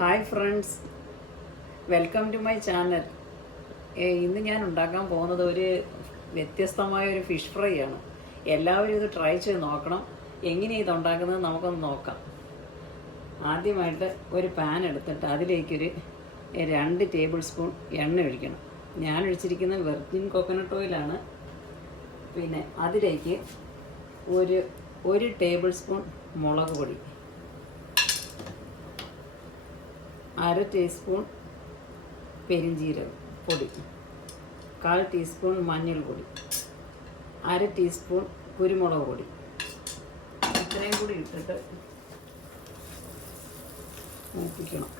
Hi friends, welcome to my channel. ഇന്ന് ഞാൻ ഉണ്ടാക്കാൻ പോകുന്നത് ഒരു വ്യത്യസ്തമായ ഒരു ഫിഷ് ഫ്രൈ ആണ്. എല്ലാവരും ഇത് ട്രൈ ചെയ്ത് നോക്കണം. എങ്ങനെയാണ് ഇത് ഉണ്ടാക്കുന്നത് നമുക്കൊന്ന് നോക്കാം. ആദ്യമായിട്ട് ഒരു പാൻ എടുത്തിട്ട് അതിലേക്കൊരു 2 ടേബിൾ സ്പൂൺ എണ്ണ ഒഴിക്കണം. ഞാൻ ഒഴിച്ചിരിക്കുന്നത് വെർജിൻ കോക്കനട്ട് ഓയിലാണ്. പിന്നെ അതിലേക്ക് ഒരു ടേബിൾ സ്പൂൺ മുളക് പൊടി, 1/2 ടീസ്പൂൺ പെരിഞ്ജീരകം പൊടി, 1/4 ടീസ്പൂൺ മഞ്ഞൾപ്പൊടി, 1/2 ടീസ്പൂൺ കുരുമുളക് പൊടി, ഇത്രയും കൂടി ഇട്ടിട്ട് മൂപ്പിക്കണം.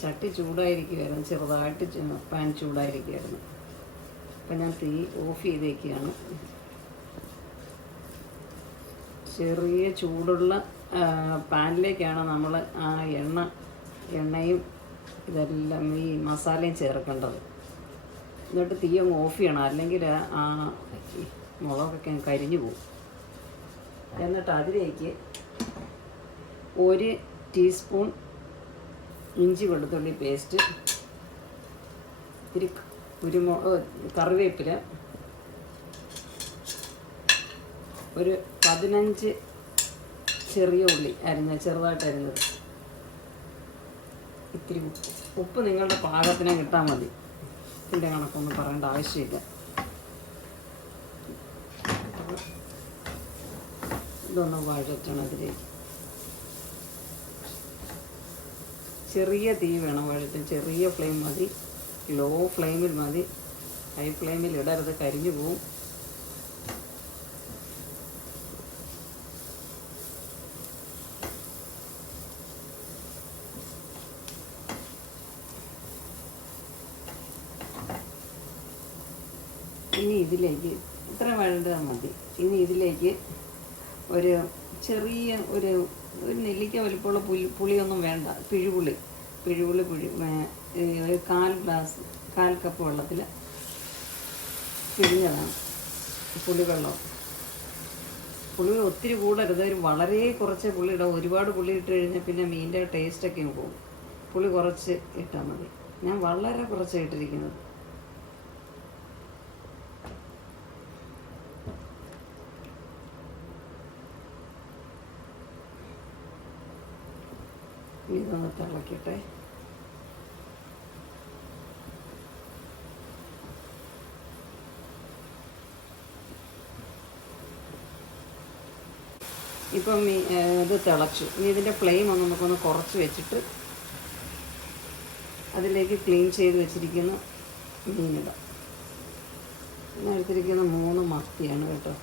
ചട്ടി ചൂടായിരിക്കുമായിരുന്നു, ചെറുതായിട്ട് പാൻ ചൂടായിരിക്കുമായിരുന്നു. അപ്പം ഞാൻ തീ ഓഫ് ചെയ്തേക്കുകയാണ്. ചെറിയ ചൂടുള്ള പാനിലേക്കാണ് നമ്മൾ ആ എണ്ണയും ഇതെല്ലാം ഈ മസാലയും ചേർക്കേണ്ടത്. എന്നിട്ട് തീ അങ്ങ് ഓഫ് ചെയ്യണം, അല്ലെങ്കിൽ ആ മുളകൊക്കെ കരിഞ്ഞു പോകും. എന്നിട്ട് അതിലേക്ക് 1 ടീസ്പൂൺ ഇഞ്ചി വെളുത്തുള്ളി പേസ്റ്റ്, ഇത്തിരി കറിവേപ്പില, ഒരു 15 ചെറിയ ഉള്ളി ചെറുതായിട്ട് അരിഞ്ഞത്, ഇത്തിരി ഉപ്പ് നിങ്ങളുടെ പാകത്തിന് കിട്ടാൻ മതി. ഇതിൻ്റെ കണക്കൊന്നും പറയേണ്ട ആവശ്യമില്ല. ഇതൊന്ന് വഴറ്റണം. അതിലേക്ക് ചെറിയ തീ വേണം വഴറ്റാൻ. ചെറിയ ഫ്ലെയിം മതി, ലോ ഫ്ലെയിമിൽ മതി. ഹൈ ഫ്ലെയിമിൽ ഇടരുത്, കരിഞ്ഞു പോവും. ഇനി ഇതിലേക്ക് ഇത്ര വഴണ്ടാൽ മതി. ഇനി ഇതിലേക്ക് ഒരു ചെറിയ ഒരു നെല്ലിക്ക വലിപ്പമുള്ള പുളിയൊന്നും വേണ്ട, പിഴുപുളി ഒരു 1/4 കപ്പ് വെള്ളത്തിൽ പിഴിഞ്ഞതാണ് പുളിവെള്ളം. പുളി ഒത്തിരി കൂടരുത്, വളരെ കുറച്ച് പുളി ഇടാം. ഒരുപാട് പുളി ഇട്ട് കഴിഞ്ഞാൽ പിന്നെ മീനിൻ്റെ ടേസ്റ്റൊക്കെ പോകും. പുളി കുറച്ച് ഇട്ടാൽ മതി. ഞാൻ വളരെ കുറച്ച് ഇട്ടിരിക്കുന്നത്. ഇതൊന്ന് തിളക്കട്ടെ. ഇപ്പം ഇത് തിളച്ചു. ഇനി ഇതിൻ്റെ ഫ്ലെയിം നമുക്കൊന്ന് കുറച്ച് വെച്ചിട്ട് അതിലേക്ക് ക്ലീൻ ചെയ്ത് വെച്ചിരിക്കുന്ന മീനിടാം. ഞാൻ എടുത്തിരിക്കുന്ന 3 മത്തിയാണ് കേട്ടോ.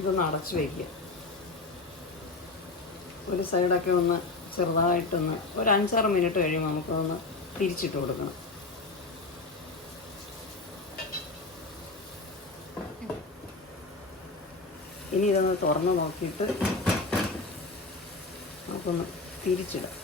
ഇതൊന്ന് അടച്ചു വയ്ക്കുക. ഒരു സൈഡൊക്കെ ഒന്ന് ചെറുതായിട്ടൊന്ന് ഒരു 5-6 മിനിറ്റ് കഴിയുമ്പോൾ നമുക്കൊന്ന് തിരിച്ചിട്ട് കൊടുക്കണം. ഇനി ഇതൊന്ന് തുറന്ന് നോക്കിയിട്ട് നമുക്കൊന്ന് തിരിച്ചിടാം.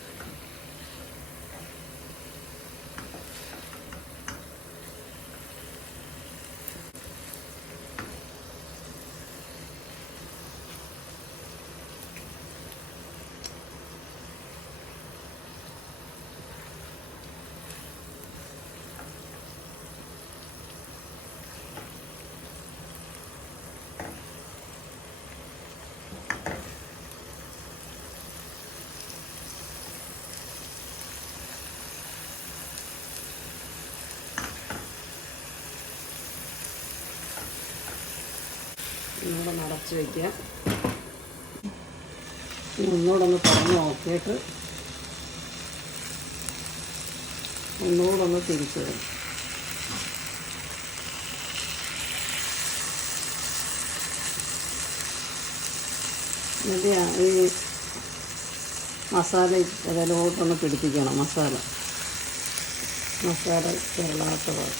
ഒന്നുകൂടെ നടച്ച് വയ്ക്കുക. ഒന്നുകൂടെ ഒന്ന് തുറന്ന് നോക്കിയിട്ട് ഒന്നുകൂടെ ഒന്ന് തിരിച്ചിടും. എന്നിട്ട് ഈ മസാല ഇതിലോട്ടൊന്ന് പിടിപ്പിക്കണം. മസാല ചെറുതാത്ത പോലെ.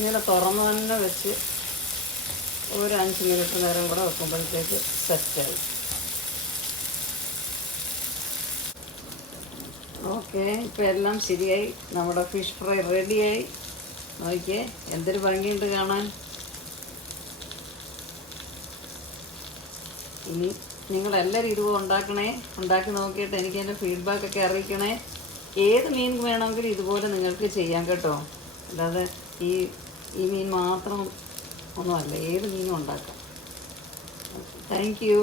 ഇങ്ങനെ തുറന്ന് തന്നെ വെച്ച് ഒരു 5 മിനിറ്റ് നേരം കൂടെ വെക്കുമ്പോഴത്തേക്ക് സെറ്റായി. ഓക്കെ, ഇപ്പോൾ എല്ലാം ശരിയായി. നമ്മുടെ ഫിഷ് ഫ്രൈ റെഡിയായി. നോക്കിയേ എന്തൊരു ഭംഗിയുണ്ട് കാണാൻ. ഇനി നിങ്ങളെല്ലാവരും ഇതുപോലെ ഉണ്ടാക്കി നോക്കിയിട്ട് എനിക്ക് എൻ്റെ ഫീഡ്ബാക്കൊക്കെ അറിയിക്കണേ. ഏത് മീൻ വേണമെങ്കിലും ഇതുപോലെ നിങ്ങൾക്ക് ചെയ്യാം കേട്ടോ. അല്ലാതെ ഈ മീൻ മാത്രം ഒന്നുമല്ല, ഏത് മീനും ഉണ്ടാക്കാം. Thank you.